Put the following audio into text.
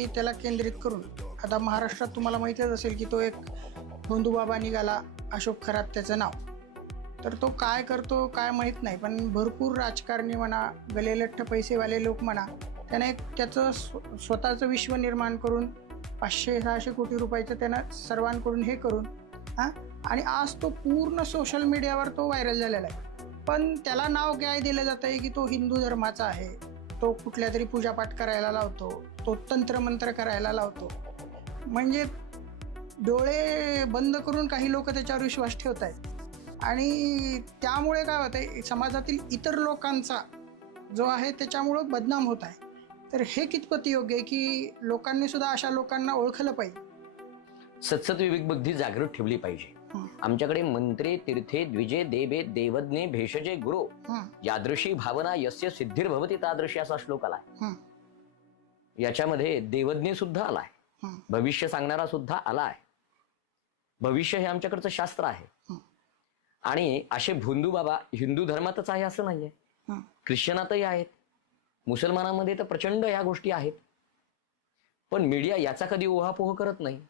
की त्याला केंद्रित करून आता महाराष्ट्रात तुम्हाला माहितीच असेल की तो एक भोंदूबाबा निघाला, अशोक खरात त्याचं नाव. तर तो काय करतो काय माहीत नाही, पण भरपूर राजकारणी म्हणा, गलेलठ्ठ पैसेवाले लोक म्हणा, त्याने एक त्याचं स्वतःचं विश्व निर्माण करून 500-600 कोटी रुपयाचं त्यानं सर्वांकडून हे करून आणि आज तो पूर्ण सोशल मीडियावर तो व्हायरल झालेला आहे. पण त्याला नाव काय दिलं जातं आहे की तो हिंदू धर्माचा आहे, तो कुठल्या तरी पूजापाठ करायला लावतो, तो तंत्रमंत्र करायला लावतो. म्हणजे डोळे बंद करून काही लोक त्याच्यावर विश्वास ठेवत आहेत आणि त्यामुळे काय होतं आहे, समाजातील इतर लोकांचा जो आहे त्याच्यामुळं बदनाम होत आहे. तर हे कितपत योग्य आहे की लोकांनी सुद्धा अशा लोकांना ओळखलं पाहिजे. सत्सत विवेक बुद्धी जागृत ठेवली पाहिजे. आमच्याकडे मंत्रे तीर्थे द्विजे देवे देवज्ञे भेषजे गुरु यादृशी भावना यस्य सिद्धिर्भवती तादृशी असा श्लोक आलाय. याच्यामध्ये देवज्ञ सुद्धा आलाय, भविष्य सांगणारा सुद्धा आलाय. भविष्य हे आमच्याकडचं शास्त्र आहे. आणि असे भोंदू बाबा हिंदू धर्मातच आहे असं नाहीये, ख्रिश्चनातही आहेत, मुसलमानामध्ये तर प्रचंड ह्या गोष्टी आहेत. पण मीडिया याचा कधी उहापोह करत नाही.